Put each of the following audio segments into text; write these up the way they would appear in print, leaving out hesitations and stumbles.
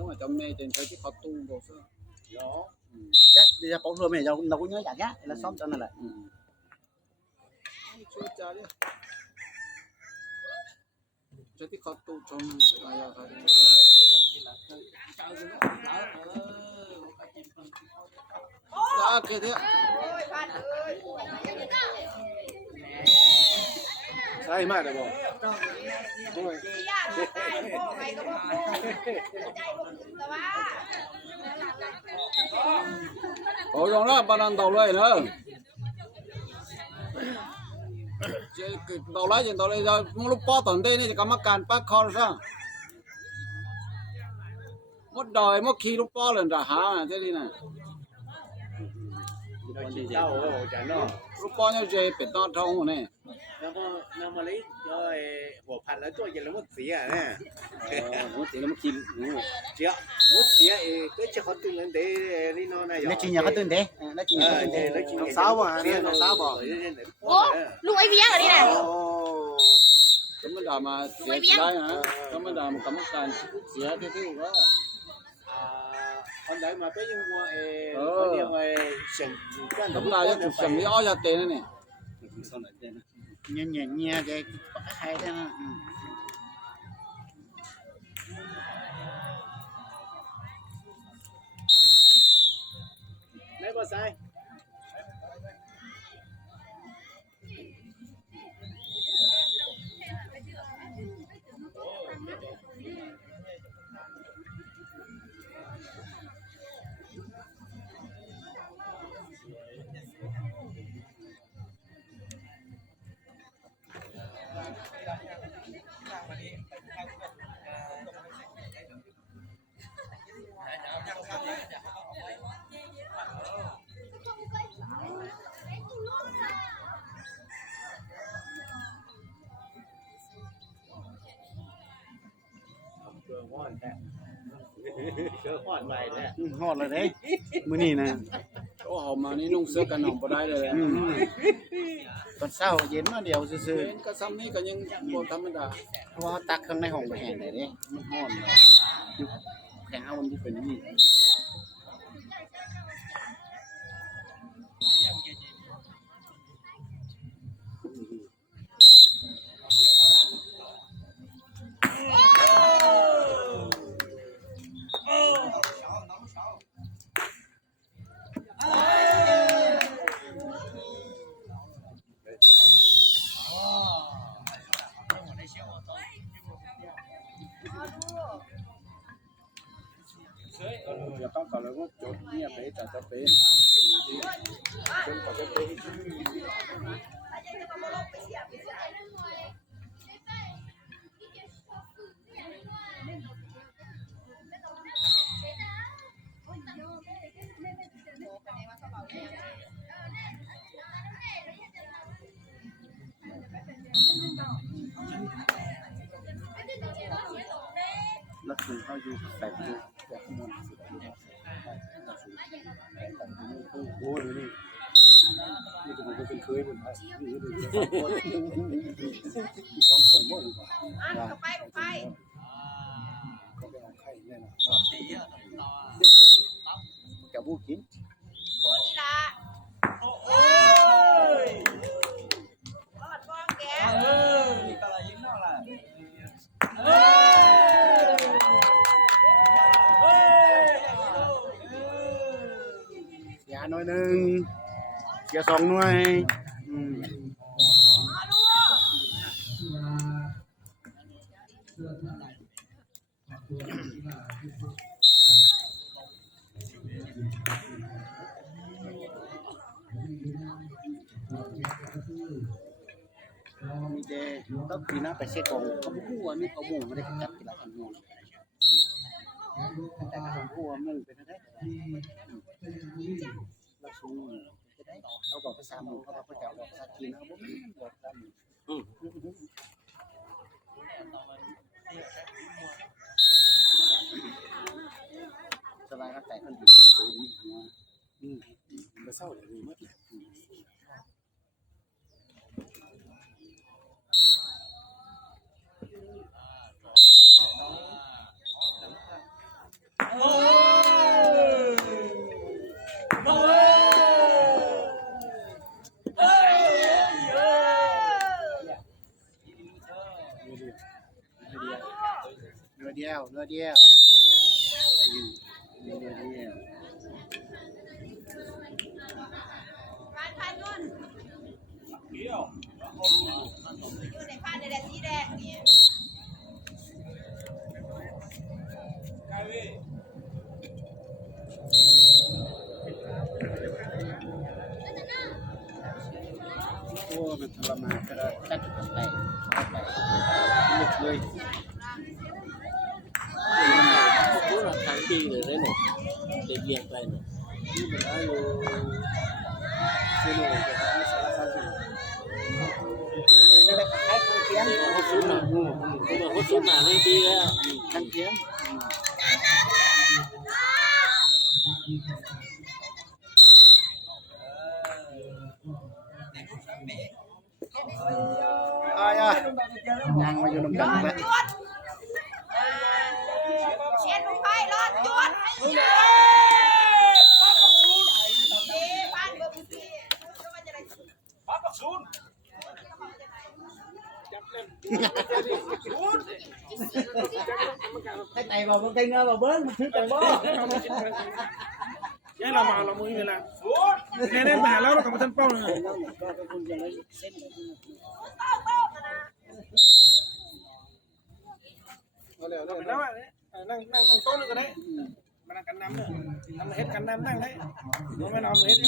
nếu mà trong này trên thấy cái khó tu bộ sao đó chắc đi ra bóng rùa mày đâu có nhớ chặt nhá là xong cho nên là chưa cha đi cho cái khó tu trong là ya thôi ra kia thế sai mà được không ôi rồi đó bạn ăn tàu đây nữa tàu lái trên tàu đây giờ lúc po tuần đây này có mắc càn bắt kho sao mất đời mất khi lúc po lần ra hả thế đi nè lúc po nhau dễ bị to trâu này nó mà lấy choหัวผัดแล้วตัวเย็นแล้วมันเสียเนี่ย mất thì nó mất kim เสียมันเสียก็จะเขาตื่นเต้นนี่นอนนะ nó chỉ nhà có tên thế nó chỉ nhà có tên thế nó sao mà nó sao mà Lúc ấy viếng ở đây này. cái vấn đề mà dễ đấy hả cái vấn đề mà có mắc càn dễ cái thứ đó con đấy mà cái nhưng mà có điều mà sừng đúng là cái sừng đi ói ra tiền này nhẹ nhẹ cái hay thế nó đấy có sai ngon mày đấy ngon rồi đấyมื้อนี้นะ chỗ hồng mà ní nung sữa cần hồng vào đây rồi ตอนเช้าเย็นมาเดียวซื่อ đến cái xăm ní cái nhưng bộ thăm mình đã ๆเพราะว่าตักข้างในห้องไปแห้งได้เด้มันร้อนเลยอยู่แข็งเอามันที่เป็นนี่ giờ không còn là có chỗ nghe bé trả cho bé trên có cái béแล้วคือเขาอยู่แต่อยู่แบบมันสุดโอ้ยนี่นี่ตัวมันเป็นเคยเป็นไทยนี่ดูสองคนมั่วอยู่ป่ะ ไปไป เขาไปเอาไข่แน่นอนจะพูดกิน พูดนี่ละโอ้ยรอดบ้องแก เสียหน่อยหนึ่งเสียสองหน่วยมีเดต้องปีน่าไปเช็คกองเขาพูดว่ามีเขาหมู่ไม่ได้จับกีฬาทำงานแต่เขาพูดว่ามุ่งเป็นอะไรเราสูงจะได้เขาบอกภาษาหมู่เขาบอกภาษาบอกภาษาจีนเขาบอกไม่บอกกันสบายก็แต่คนดีมาเศร้าเลยมัดเลย ดียวเนื้อเดียวเนื้อเดียว ผ่านนู่นอยู่ในผ่านในแดดสีแดงนี่โอ้มันทรมานก็ได้จัดกันไปลึกเลย พวกเราทางปีเลยได้หนูเด็กเรียงไปหนู นี่มันได้อยู่เซโน่จะได้สารพัดสิ่งเดี๋ยวได้ขายข้างเคียง เขาซื้อมาเขาซื้อมาได้ดีแล้ว ข้างเคียงยังมาอยู่น้ำกันแล้ว เช็ดลงไปรอดจวดผ่านเบอร์พี่ว่าจะได้ให้ไต่vào bên kênh vào bớt một thứ cần bó ยังเรามาเรามือนี่แหละแน่ๆมาแล้วเรากลับมาทันเป้าเลย เราไปแล้วนั่งโต๊ะนึงก็ได้มานั่งกันน้ำเนี่ยทำเฮ็ดกันน้ำนั่งได้ไม่เอาเฮ็ด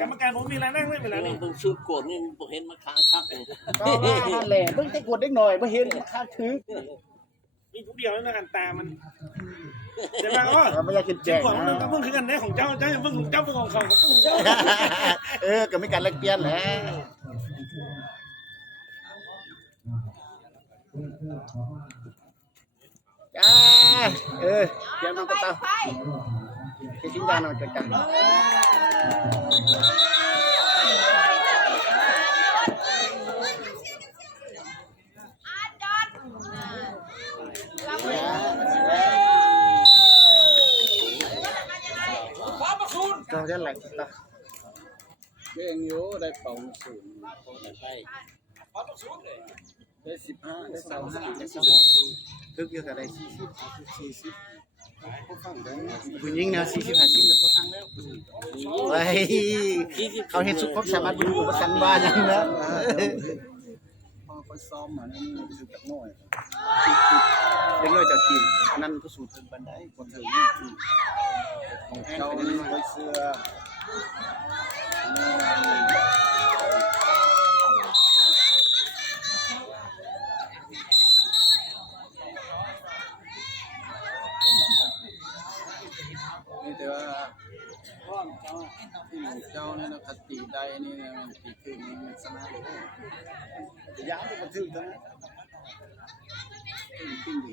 กรรมการผมมีอะไรนั่งได้เวลานี้ ต้องชุดโกดนี่ผมเห็นมาค้างคักเลย ก็แหล่เพิ่งจะกดได้หน่อยมาเห็นค่าถือ มีผู้เดียวนะกันตามันแต่ว่าก็ ไม่อยากกินแจ เจ้าก ของมันก็เพิ่งคือกันแน่ของเจ้าเพิ่งของเจ้าเพิ่งของเขาของเจ้า ก็ไม่การแลกเปลี่ยนแหละจ้าเดี๋ยวน้องก็ตาแค่ชิ้นจานเอาจังก็จะไหลตา เก่งอยู่ได้เป่าสูง ไป ได้15ได้30ได้ ทึกเยอะอะไร40ผู้หญิงเนี่ย40 50แล้วพอฟังแล้วเฮ้ยเขาเห็นสุขภาพสามารถดูประกันบ้านอย่างนั้น พอไปซ้อมมานี่รู้สึกจักน้อย เด็กน้อยจากทีมนั่นก็สู่ถึงบันไดคนถึง ของเจ้านี่ไว้เสื้อนี่แต่ว่าเจ้านี่นะคติใดนี่นะมันติดขึ้นมันสนาเลยย้ายไปกระทืบตรงนั้นขึ้นดี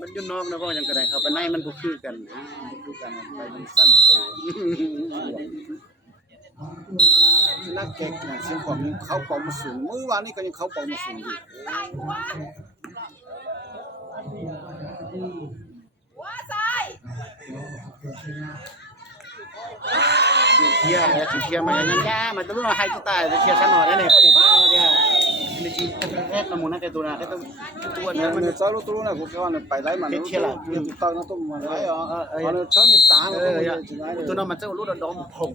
มันอยู่นอกนะพ่อยังกระไดเขาไปในมันก็คือกันไปมันสั้นโตนักเก็กนะซึ่งผมเขาเป่ามาสูงเมื่อวานนี้ก็ยังเขาเป่ามาสูงอยู่ หัวซ้าย เทียเทียมาอย่างนั้นย่ามันต้องให้ที่ตายเทียซะหน่อยนะเนี่ยประเดี๋ยวเนี่ยนี่จีแรกละมุนนะแกตัวนะแกต้องตัว เนี่ นี้ ย มัน มันเจ้าลูกตัวน่ะพวกเขาเนี่ยไปได้มันเที่ยวละเที่ยวติดต่อนะตุ้มมันได้เหรอมันเจ้านี่ตาเลย ตัวนั้นมันเจ้าลูกดอมผง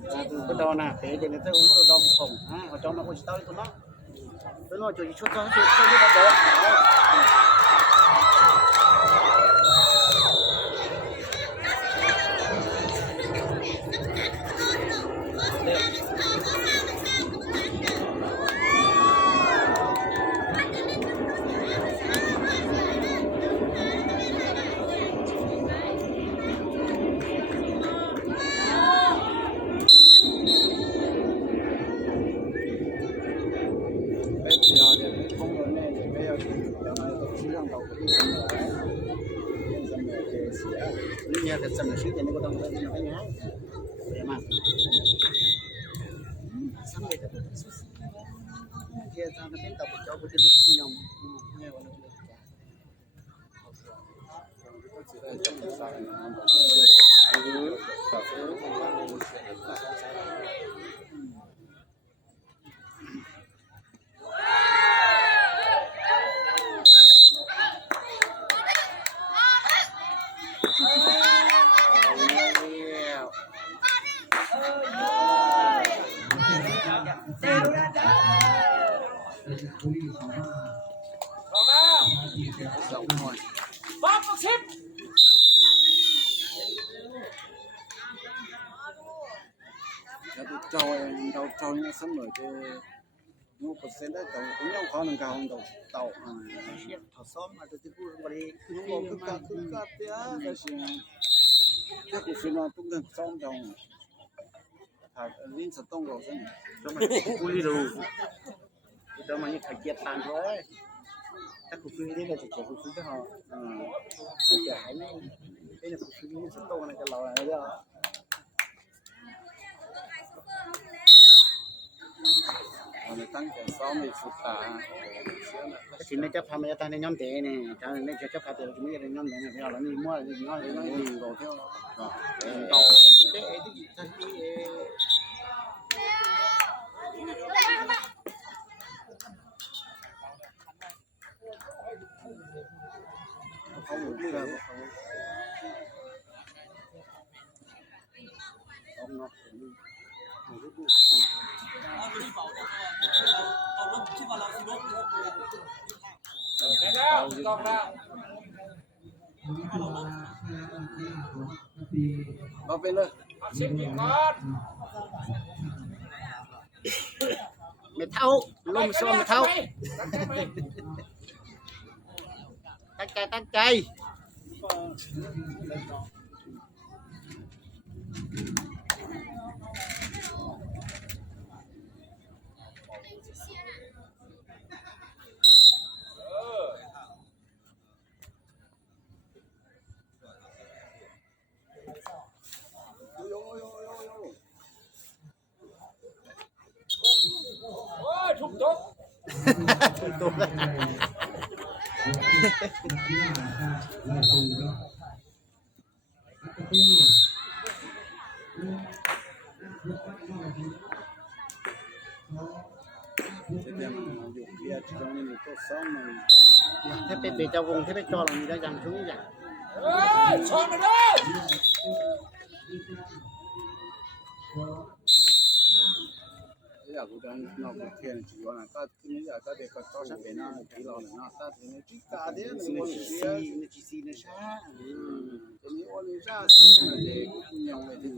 ตัวดอน่ะเดี๋ยวเจ้าลูกดอมผงเขาจอมมาคนชิตาตัวนั้นตัวนั้นจะชุดเขาชุดลูกดอนี่แต่สำนักชื่อเนี่ยก็ต้องเล่นให้ง่ายเยอะมากสำเร็จเกี่ยวกับเป็นตับเจ้าบุตรลูกยมเนี่ยวันนี้ Giọng hỏi. Bóp một xếp. Cái đầu trâu nó sống rồi cái nó có sen đấy tàu cũng nhau khó nâng cao hơn tàu thọ xóm mà tôiพูดบ่ได้ nó có cứ cả tía cái gì các cụ phim nó cũng đang xong trong thà liên sát tông rồi xem ต้องมาคุยดูต้องมาขยับตามเขาถ้าคุยได้ก็จะคุยก็เขาสุดใหญ่ไม่เป็นคุยนี่สุดโต่งในกับเราอะไรก็ người tăng cái xóm bị phức tạp thì nó chấp hành ta nên nhóm tệ này cho nên nó chấp hành từ chúng mình nhóm tệ này phải là đi mua thì nói gì rồi theo đầu để cái gì ta đi không được như là ông nó vào bên đây mày thâu lông xôm mày thâu tắt cây Ôi, thùng tốt. thế bị cho vùng thế cho là người ta dằn xuống vậy Ê, son rồi đó. bây giờ cũng đang nó cũng thiên chỉ có là ta bây giờ ta để có cho sang bên nó chỉ lo nó ta thì nó chỉ cả thế nó chỉ xì nó xa cáiนี้วันนี้จ้าเด็กยังไม่ถึง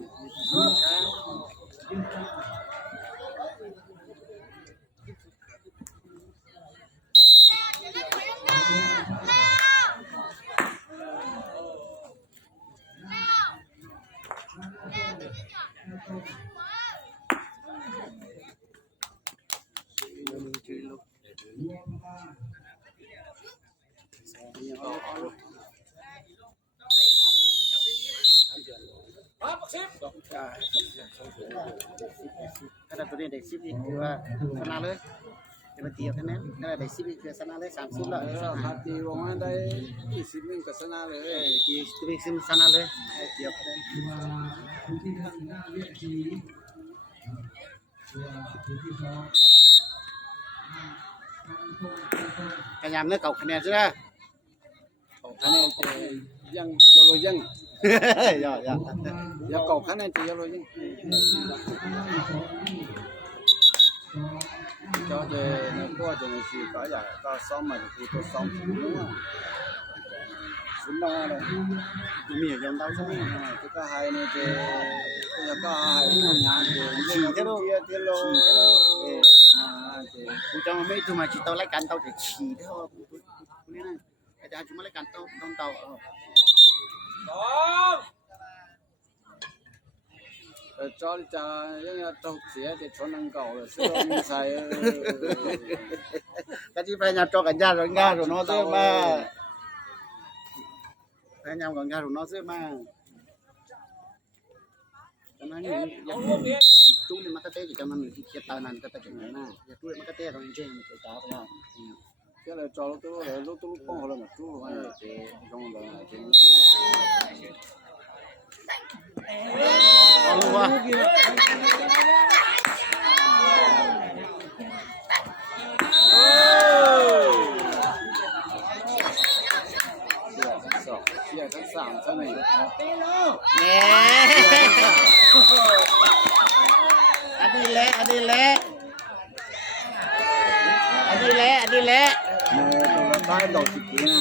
Bóp một xếp. cái là tôi đi để ship điคือว่าชนะเลยจะมาเตียวคะแนนถ้าได้shipคือชนะเลย30แล้ว ถ้าตีวงนั้นได้20นึงก็ชนะเลย ที่ตัวนี้ชนะเลยเตียวคะแนนพยายามเลือกเก่าคะแนนใช่ไหม คะแนนจะยังยอยัง dạ dạ อย่าเก่าคะแนนจะยอยังcho về nó qua thì thì có giờ có xong mà thì có xong đúng không xuống đó rồi mình hiểu dòng tao xong cái có hai này thì bây giờ có hai nhà thì chỉ cái đâu thì lô thìกูจะไม่ถูกมาจีตอไล่กันเตาแต่ฉี่เท่านี่นะไอ้แต่จุ่มไล่กันเตาต้องเตา cho đi cha những tàu xía thì cho năng cầu là sữa mình xài cái gì phải nhà cho cả nhà rồi nga rồi nó dễ mà phải nhà cả nhà rồi nó dễ mà cho nên những chú đi mắc tê thì cho mình khi tao năn cái chuyện này na chú đi mắc tê rồi trên mình phải tao phải cái là cho tôi là lúc tôi con rồi mà chú hay thì trong là thì không qua chia các sản cho này nè anh đi lẹ แหละ ได้ดอกสิบปีนะ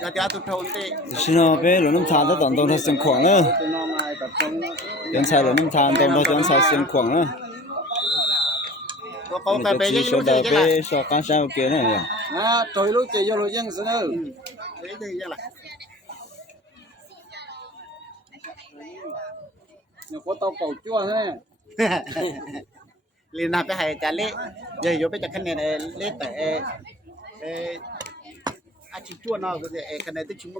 เราจะตุดโทนติ 是呢，别人那么谈，他当当他先狂了， ตัวน้องมาแบบตรง 人才人那么谈，当他人才先狂了。 ตัวเขาไป 你 ไป 这 ยัง 技 รู้ 术 ใจ 到 จังล่ะ 被说干啥不给呢呀？ อ่าถอยรู้ใจยรู้ยังสิเนอะ ใจจังล่ะ เนี่ยพอเตาเก่าจ้วใช่ไหม ลีน่าไปให้จานเล่เดี๋ยวไปจากคะแนนเล่แต่อาชีพจั่วเนาะก็จะคะแนนที่ชิม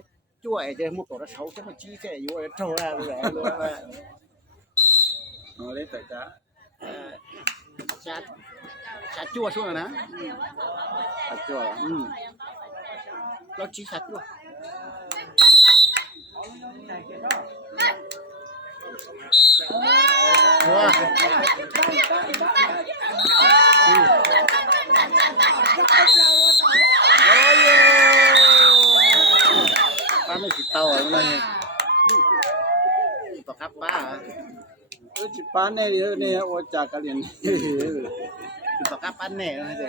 จั่วจะมุกตัวละเช้าจะมาชี้แค่อยู่โชว์อะไรรู้ว่า เล่แต่จ้า ชาจั่วช่วงนะ จ้ว เราชี้ชาจั่วว้าป้าไม่ติดเตาอะไรเลยต่อครับป้า จิปานเนี่ยโอจากกันเรียน ต่อครับป้าแน่นะเจ๊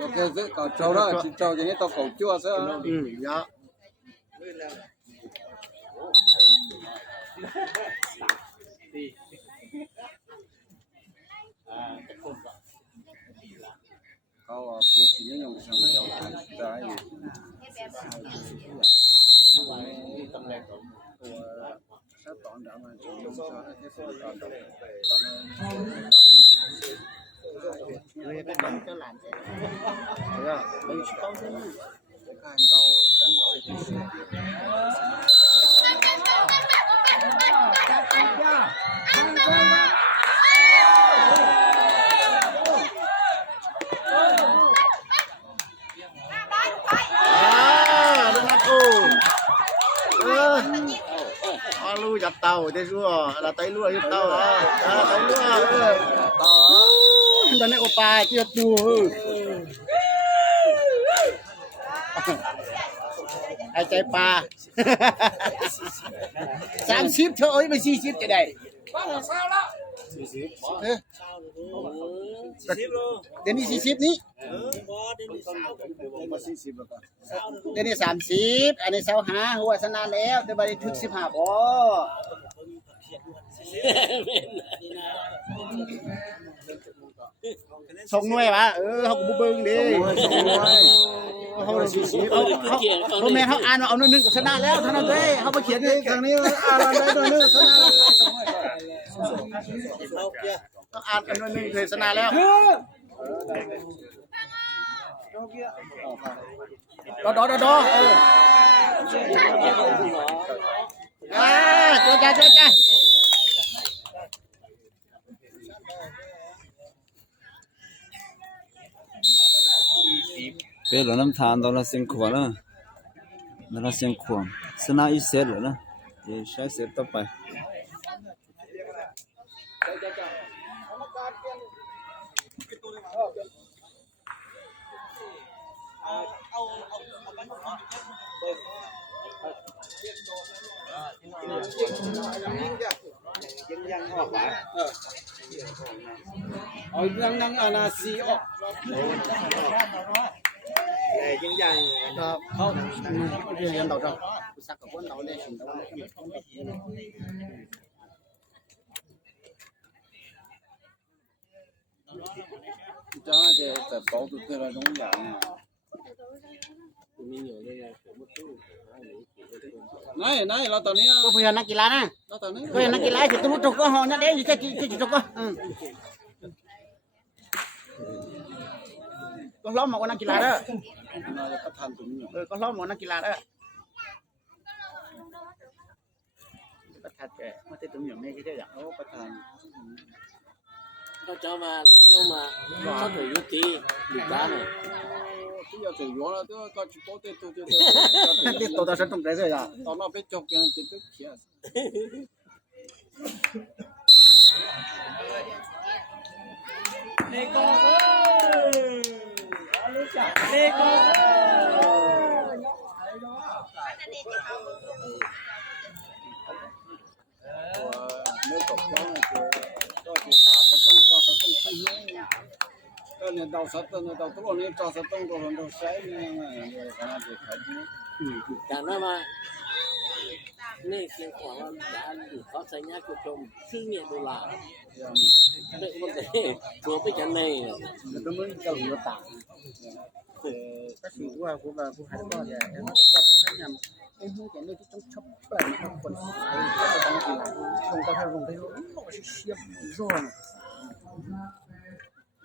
โอเคเก่าเจ้าแล้วจิเจ้าอย่างนี้ต้องเก่าจ้วซะ เยอะ เขาผู้ชี้นี่ยังทำไม่ได้ได้ ตำแหน่งของ ถ้าตอนเดี๋ยวมันจะยุ่งซะแค่ตอนเดี๋ยว เลยก็ดันเจ้าหลานเจ๊เออไปอยู่เต้าเส้น 看到等这些。 đúng lắm lu dập tàu thế chưa là tay lua dập tàu tay lua tao này opa chưa tu ai chạy pa 30 thôi mới 40 cái này đến đi 40 níเดี๋ยวนี้30อันนี้25หัวชนะแล้วแต่บ่ได้ถึง15บ่ส่งหน่วยวะเฮาก็บ่เบิ่งดิเฮา40เอาแม่นเฮาอ่านว่าเอา1ก็ชนะแล้วเท่านั้นเด้เฮาบ่เขียน ทางนี้อ่านได้ด้วยนึงชนะ ต้องอ่านกัน1เคยชนะแล้วดอเจ้า别人那么谈，当他先狂了，那他先狂，是那一些人呢，也啥些都白。 ยังออกหวาน เอายังอานาซีออก ยัง เขาเรียนต่อจ้ะสักกับคนเราเนี่ย จ้าจะแต่保住对了容易啊。 มีอยู่ในผมก็ตู้ này là tao này ก็เพื่อนนักกีฬานะ là tao này เพื่อนนักกีฬาจะต้องจบก็หอนั่นเองจะจบก็ล้อมมาว่านักกีฬาเด้อ là cái thành tụi mình ก็ล้อมมานักกีฬาเด้อ ทัดแกมาเตะตุ้มอย่างนี้ก็ได้ โอ้ประธาน เขาเจ้ามาเขาถือยุติดีจ้าเนี่ย ที่จะอยู่แล้วก็จะโตเตะตัว ที่ตัวตาฉันต้องใจเลยอ่ะ ตอนเราไปจบกันจะตึกเขียนเลโก้เลโก้ nếu cột đó thì cho thì cả cái tông chi nhé cái này đầu sát tông đầu tốt này cho sát tông rồi đầu sấy này cái này thì phải chứ แต่นั้นมานี่เสียงของว่าจะอยู่เขาใส่ยากุจมซึ่งเนี่ยดูลาเป็นคนแต่ตัวไปกันใน มันต้องมึงจะหัวต่างก็คือว่าผู้ว่าผู้หายก็จะจับท่านยำไอ้ผู้แต่เนี่ยที่ต้องชอบเปิดมันคนใส่ก็จะต้องกินลงกระทะลงไปลงก็เสียบร้อน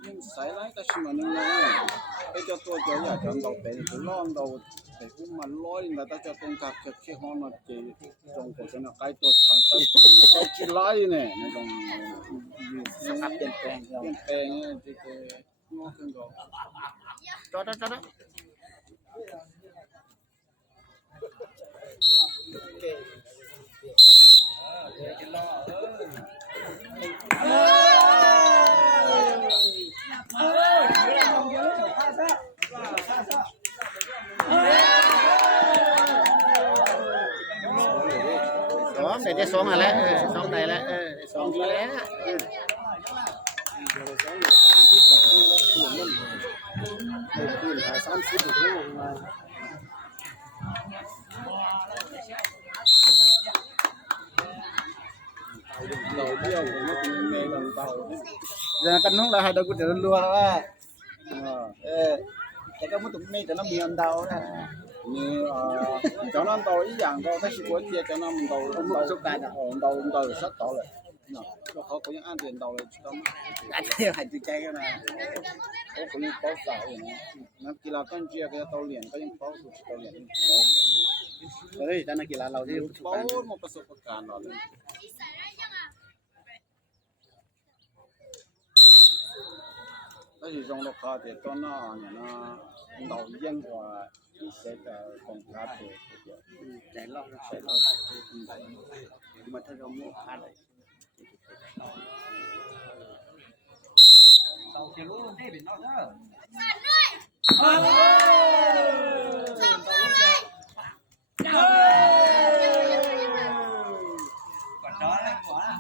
nhưng sấy lại cái gì mà nên là cái cho tôi cho nhà chọn đầu bể thì lon đầu thì cũng mà lôi người ta cho tôi cặp chụp khi họ nó chỉ trong cuộc sống cái tôi chọn tôi chỉ lái này nó còn สภาพเปลี่ยนแปลง เป็นแปลงที่งอขึ้นก็ จอดจอด 2ใส่ได้2แล้ว2ได้แล้ว2ดีแล้วđầu tiêu của nó cũng mê lần đầu giờ căn nóng là hai đầu của trời lùa đó cái cái tụi mê cho nó miền đầu đó như cho nó đầu ý dạng thôi cái sự của kia cho nó đầu xúc tài đầu rất tốt rồi nó khó có những an tiền đầu rồi chúng đã chơi hành từ chơi cái này có những khó xài rồi nó kỳ là con chia cái tàu liền có những khó của tàu liền đấy cho nó kỳ là lâu thì khó một cái số cản rồi cái gì trong lục thì cho nó đầu yên và sẽ còn cá thì chạy lo mà thay cho mua ăn đấy đầu chỉ luôn thế biển nó đó còn chó đấy quá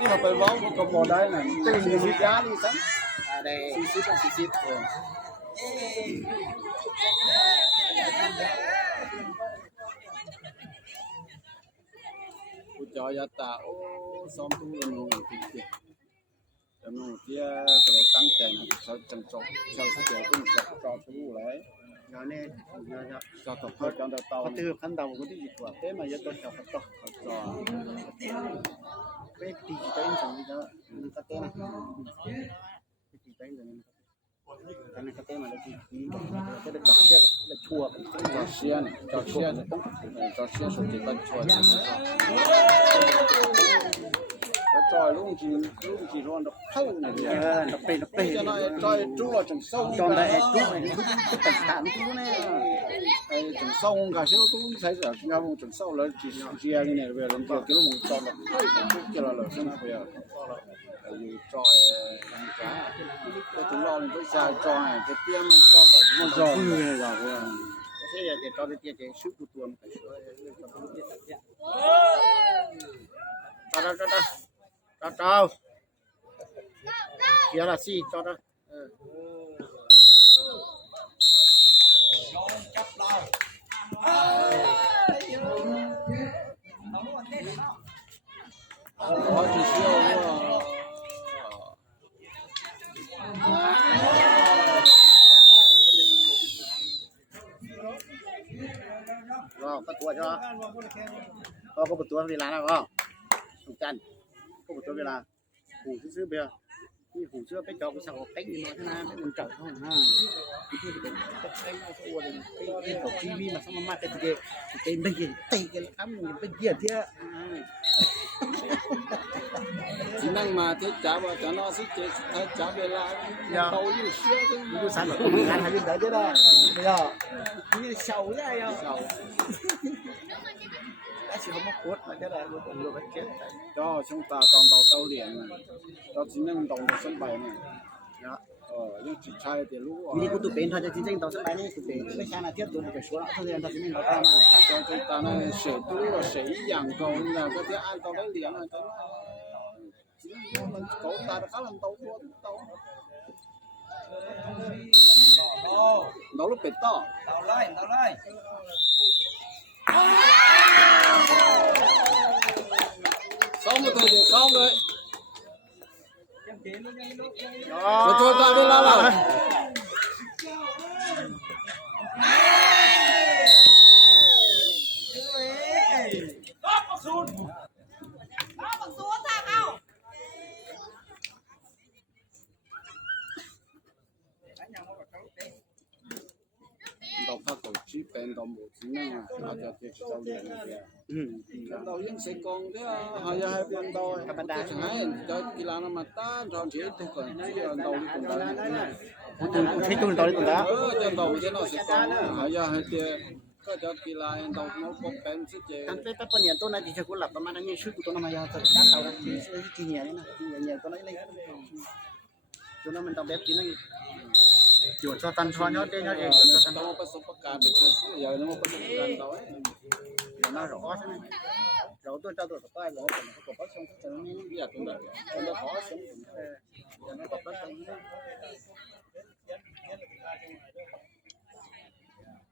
nhưng mà phải bó một bò đấy này cái gì xịt giá đi sẵn đây xịt cho giá tạ xong tu là nó thì cho nó kia cái tăng tiền cho trồng trọt cho cái cũng cho tu lại nó này cho tập hợp cho tàu từ khăn đầu có cái gì của thế mà giờ tôi cho cho cái gì tới chẳng gì đó cái tên cái gì tới rồi cái này cái tên mà nó chỉ cái được chọc xe là chua cho xe số tiền con chua trôi luôn chỉ luôn đập thâu này đập bể cho nó trôi chú là chẳng sâu cho này chú này chú cảnh sản chú này chẳng sâu cả xíu chú thấy giờ nghe một chẳng sâu là chỉ cái này về làm cho cái một trò là cái là xem bây giờ trôi ăn cá cái chúng lo cái xa trôi này cái tiêm này cho cả một trò này rồi thế giờ thì cho cái tiền sức của tuần phải cho kia là gì cho đó có thì siêu có tua cho có một tua thì lá nào không ตรงจันก็หมดตัวเวลาหูซื้อเบียร์นี่หูเสื้อไปจอไปสั่งเป๊กนี่น้อยนะมันจัดห้องห้าที่ที่เป็นก็ใช้มาสักวันที่ของทีวีมาสมัครกันเด็กเป็นไปกี่ตีกันอ้ำเป็นเกียร์เที่ย chỉ năng mà thế trả vào cho nó sẽ trả về lại tàu như xưa chứดูสันแบบงานหาเงินได้ด้วยนะไม่ยอมนี่เฉาได้ยัง đã chỉ không có cốt mà cái này luôn luôn phải chết cho chúng ta toàn tàu tàu điện này cho chỉ năng đồng của sân bay này nhưng chỉ sai thì lúc vì cũng tụi bên thôi cho chính danh tàu sân bay này tụi bênไม่ใช่นะเทียบตัวมันจะชัวร์thôi nên tao chỉ nên nói ra mà cho chúng ta này sửa tú và sửa dạng cầu là có thể ai tàu đấy điện này mình cậu ta đã khá là tàu nó lúc bệt to tao lấy xong rồi thôi xong rồi rồi thôi ta đi la rồi đọc các cổ chí bên đọc một chí năng à cho việc tàu điện này tàu những sẽ còn thế hai bên đôi chẳng hay cho kỳ lạ mà ta tròn chỉ tôi còn chỉ tàu đi cùng tàu thấy chung tàu đi cùng đó cho tàu thế nó sẽ còn hai tiềnก็จะกีฬาเราเราพบเป็นสิเจ ทั้งเป๊ะปนเนี่ยตัวนั้นที่จะกูหลับประมาณนั้นนี่ชื่อกูตัวนั้นมายาวตัวนั้นเต่านั้นที่จีเนียนี่นะจีเนียตัวนั้นเลยตัวนั้นมันต้องแบบจีนั่นจุดตันชอนยอดเด้ยอดเอง เราประสบการณ์ไปเจอซื้ออย่างเราประสบการณ์เราเดี๋ยวน่าร้อนใช่ไหมเราตัวเจ้าตัวป้ายเราเป็นเขาบอกว่าส่งเขาจะไม่อยากตัวนั้นเราขอส่งเดี๋ยวน่าบอกว่าส่ง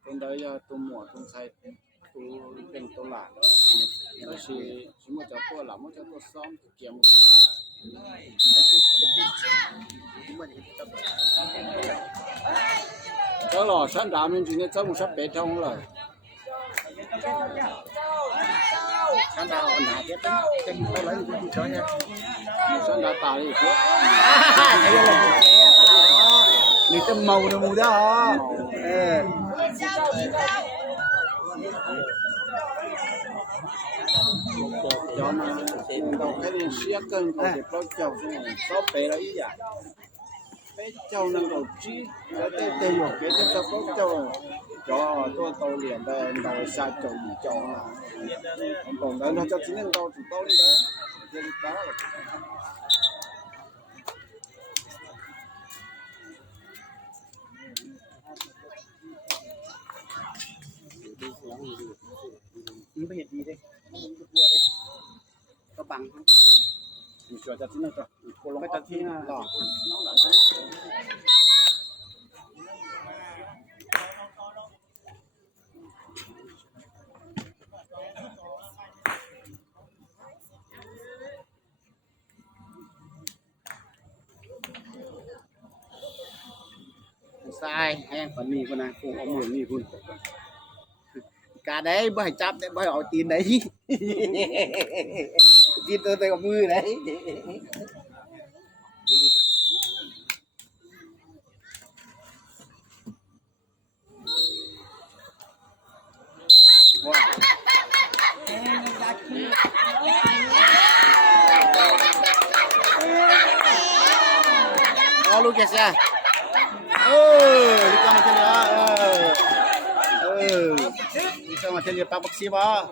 คนใดจะตัวหมวดตัวใส่ตัวเป็นตัวหลักแล้วก็คือสมมติจะตัวหลักมันจะตัวซ้อมเกี่ยวกับกีฬาก็หล่อชั้นดามันจริงๆจะมุชับเป็ดทองเลย ชั้นดาวหนาเทียบเป็นไปเลยคุณช่วยเนี่ย ชั้นดาตาอีกเยอะ นี่จะเมาเนมูด้าcho nó đầu cái này xia cân của việc bao chậu số bé là ý vậy bé chậu năng đầu chi cái tên một cái cho bao chậu cho tôi tàu liền đây đầu xa chậu gì chậu là còn đấy nó cho chính năng đầu chủ tàu đi đấy trên đó nhưng bây giờ gì đây vua đây có bằng không mình sửa cho chính năng rồi cô long cái chi là đỏ sai em phần mì con này cùng ông mường mì con cả đấy bởi chắp đấy bởi hỏi tin đấy tin tôi có mưa đấy wow. Luôn kìa xe đi qua mặt đi qua mặt chân bác sĩ bò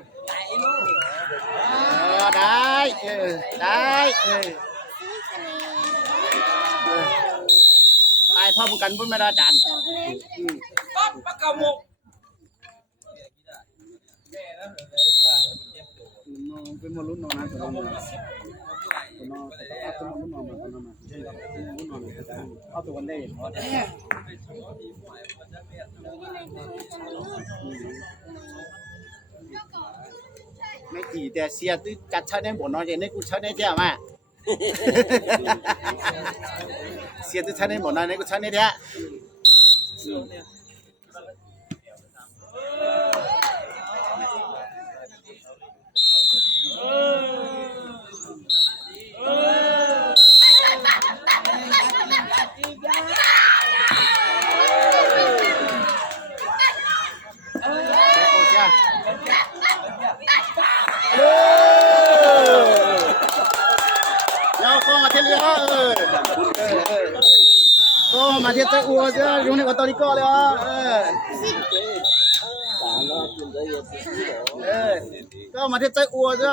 đấy đấy ai phong cần vẫn mới ra đàn bắt cầu một với một lúc nó ăn nó cái một lúc nó mà nó tụi con đây mấy chỉ để xe tôi chặt chân em bỏ nó vậy nên cũng chân em thế mà xe tôi chân em bỏ nó nên cũng chân em thế mà thiết chơi ua chứ dùng này có tao đi co đấy à có mà thiết chơi ua chứ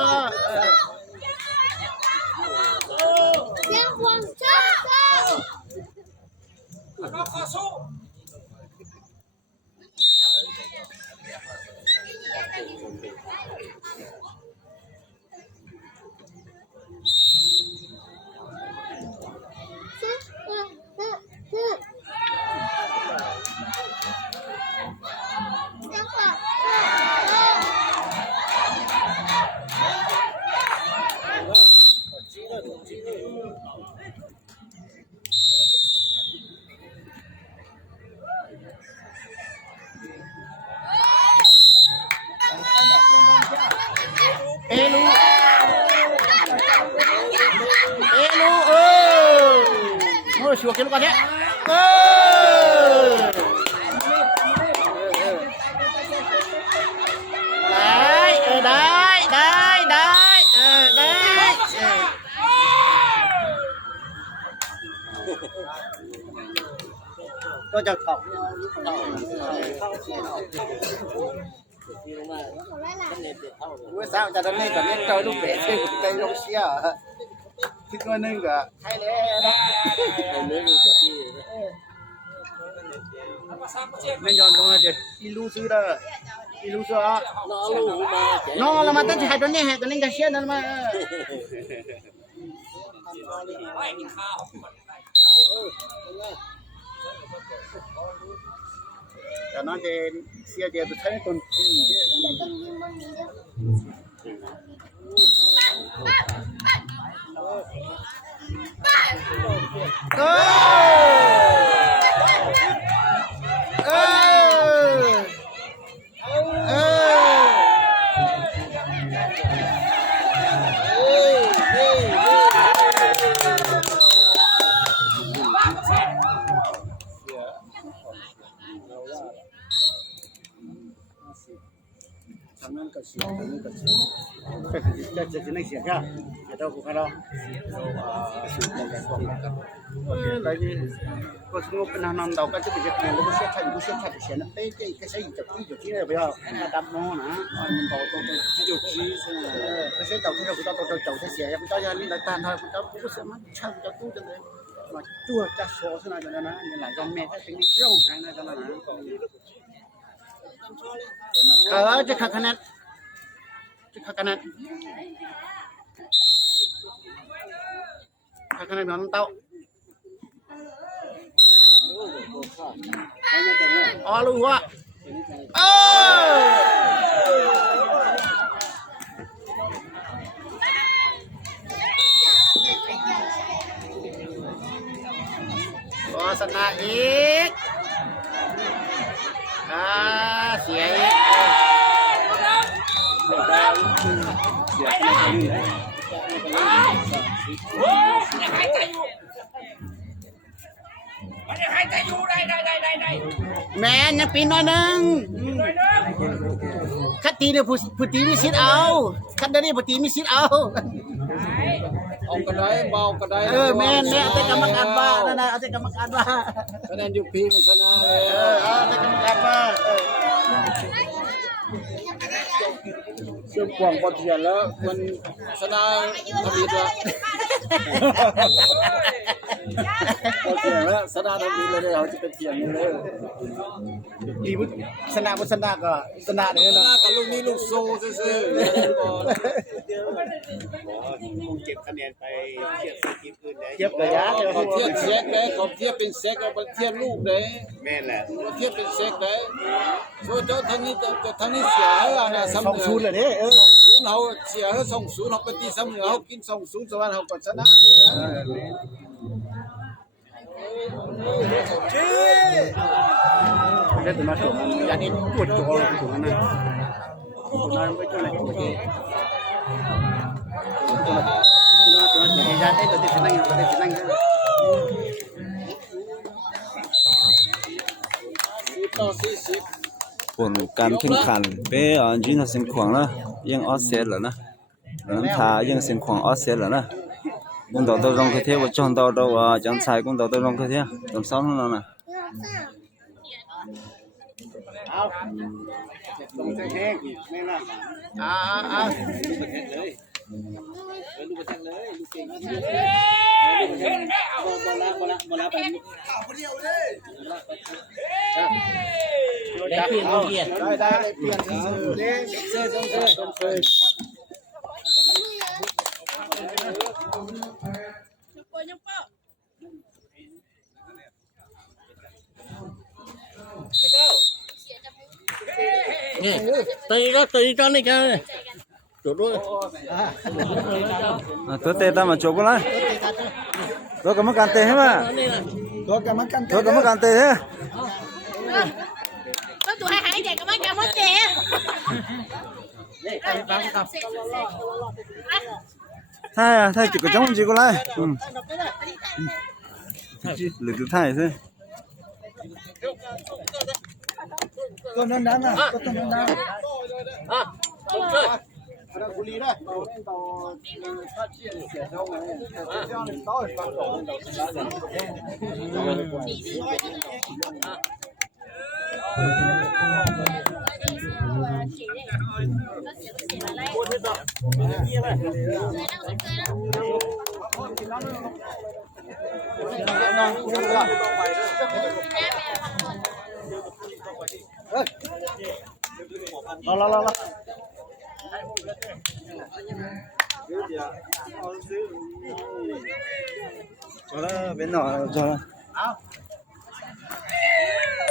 Elu ngồi xuống cái lúc con nhé đấy đấy đấy đấy đấy tôi chào cậu bữa sau cho đến đây còn nên chơi lúc bé chơi cây lúc xia thì coi nên cả hay đấy đó nên chọn con này ilu sư đó ilu sư đó nó là mà tất hai tuần này hai tuần này cái xia nó mà cho nó chơi xia chơi tôi thấy tuần Jangan kasih, jangan kasih. Jadi nak siapa? Ada bukan lo? Lagi, kau semua pernah nonton kan? Jadi kita lebih siapa di sana. Cái xây dựng ni bây giờ đâm nó nè, mình đầu tôi chi, cái xây đầu tôi đầu thế xẻ, tôi cho nên là tan thôi, tôi cũng có sớm chăng cho tôi cho nên mà chua cha số thế này cho nên nên là con mẹ cái tiếng rong hay là cho nên làจะขัดคะแนนจะขัดคะแนนขัดคะแนนเหมือนเต้าอ๋อรู้ว่าโฆษณาอีกเสียอีกแม่ยังปีนหน่อยนึงคัดตีเนี่ยผู้ตีมีสิทธิ์เอาคัดเดี๋ยวนี้ผู้ตีมีสิทธิ์เอากระไดเบากระไดแม่เนี่ยเอาแต่กรรมการบ้านั่นนะเอาแต่กรรมการบ้าคะแนนยูพีมันชนะเลยเอาแต่กรรมการบ้าซึ่งกวางปอดเทียนแล้วมันชนะทวีตละปอดเทียนแล้วชนะทวีตเลยเราจะเป็นเทียนเลยดีบุชนะบุชนะก็ชนะเลยนะกับลูกนี้ลูกโซ่ซื่อเก็บคะแนนไปเทียบทีมอื่นได้เทียบระยะเขาเทียบเซ็กได้เขาเทียบเป็นเซ็กเอาไปเทียบลูกได้แม่แหละเขาเทียบเป็นเซ็กได้ส่วนเจ้าทางนี้เสียให้นะ2-0เลยเนี่ย2-0เขาเสียให้2-0เขาไปตีเสมอเขากิน2-0สวรรค์เขาก็ชนะได้ตัวมาส่งยานี้ปวดตัวเลยตัวนั้นตัวนั้นไม่ตัวไหนตัวนี้ตัวนั้นยาได้ตัวที่นั่งตัวที่นั่งผลการแข่งขันเป็นจีนเสียงขวางแล้วยังออสเซตแล้วนะน้ำทายังเสียงขวางออสเซตแล้วนะ cũng đầu tư trong cái thế và chọn đầu đầu chẳng xài cũng đầu tư trong cái thế làm sao nó nè เอาลงแห้งๆไม่ละลูกประแทงเลยลูกประแทงเลยลูกเก่งบอลไปได้เปลี่ยนเปลี่ยน ได้เปลี่ยนซื้อต้องเคย nè tùy cho này cho chỗ đuôi tôi tê ta mà chụp lại tôi có mất can tê hết mà tôi có mất can tê hết có tụi hai vậy có mấy cam hết kìa thay chỉ có trong chỉ có lại lực được thay thế con nó đá nè con nó đá không chơi Ada kuli dah. Tàu phát triển kẻ sông này. Theo này to thì phát lo cho nó bên nọ cho nó